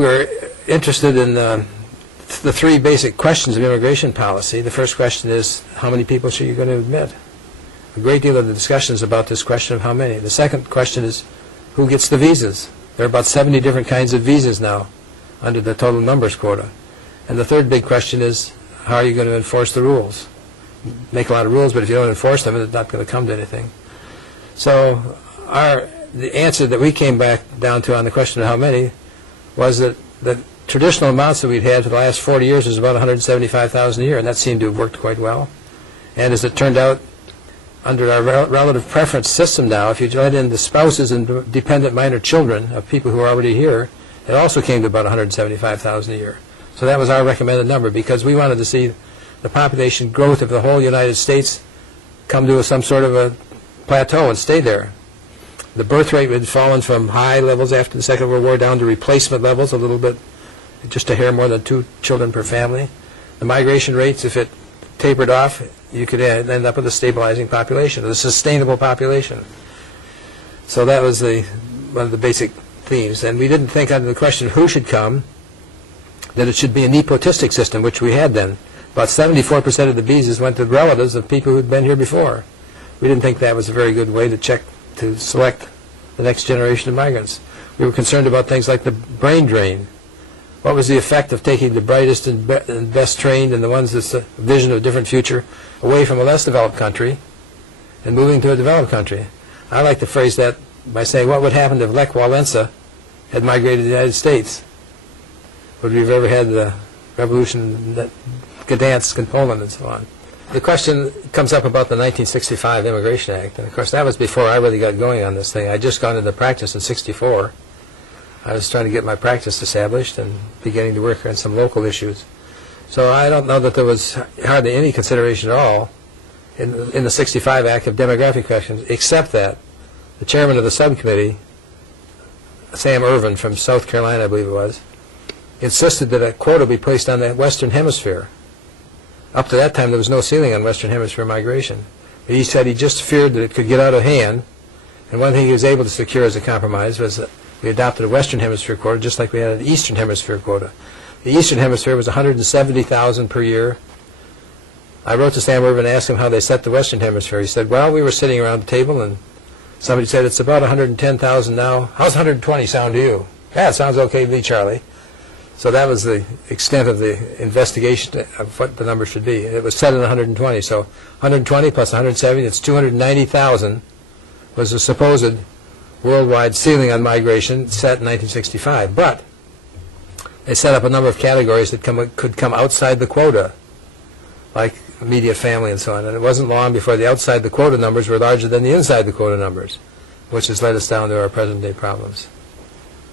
were interested in the three basic questions of immigration policy. The first question is, how many people are you going to admit? A great deal of the discussion is about this question of how many. The second question is, who gets the visas? There are about 70 different kinds of visas now under the total numbers quota. And the third big question is, how are you going to enforce the rules? Make a lot of rules, but if you don't enforce them, it's not going to come to anything. So the answer that we came back down to on the question of how many was that the traditional amounts that we'd had for the last 40 years was about 175,000 a year, and that seemed to have worked quite well. And as it turned out, under our relative preference system now, if you let in the spouses and dependent minor children of people who are already here, it also came to about 175,000 a year. So that was our recommended number, because we wanted to see the population growth of the whole United States come to some sort of a plateau and stay there. The birth rate had fallen from high levels after the Second World War down to replacement levels, a little bit, just a hair more than 2 children per family. The migration rates, if it tapered off, you could end up with a stabilizing population, a sustainable population. So that was one of the basic themes. And we didn't think under the question of who should come that it should be a nepotistic system, which we had then. About 74% of the visas went to relatives of people who'd been here before. We didn't think that was a very good way to select the next generation of migrants. We were concerned about things like the brain drain. What was the effect of taking the brightest and best trained and the ones that's a vision of a different future away from a less developed country and moving to a developed country? I like to phrase that by saying, what would happen if Lech Walesa had migrated to the United States? Would we have ever had the revolution, that Gdansk and Poland and so on? The question comes up about the 1965 Immigration Act, and of course that was before I really got going on this thing. I'd just gone into practice in '64. I was trying to get my practice established and beginning to work on some local issues. So I don't know that there was hardly any consideration at all in the '65 Act of demographic questions, except that the chairman of the subcommittee, Sam Irvin from South Carolina, I believe it was, insisted that a quota be placed on the Western Hemisphere. Up to that time, there was no ceiling on Western Hemisphere migration. But he said he just feared that it could get out of hand, and one thing he was able to secure as a compromise was that we adopted a Western Hemisphere quota just like we had an Eastern Hemisphere quota. The Eastern Hemisphere was 170,000 per year. I wrote to Sam Irvin and asked him how they set the Western Hemisphere. He said, well, we were sitting around the table and somebody said, it's about 110,000 now. How's 120 sound to you? Yeah, it sounds okay to me, Charlie. So that was the extent of the investigation of what the number should be. It was set at 120. So 120 plus 170, it's 290,000 was the supposed worldwide ceiling on migration set in 1965. But they set up a number of categories that could come outside the quota, like immediate family and so on. And it wasn't long before the outside the quota numbers were larger than the inside the quota numbers, which has led us down to our present day problems.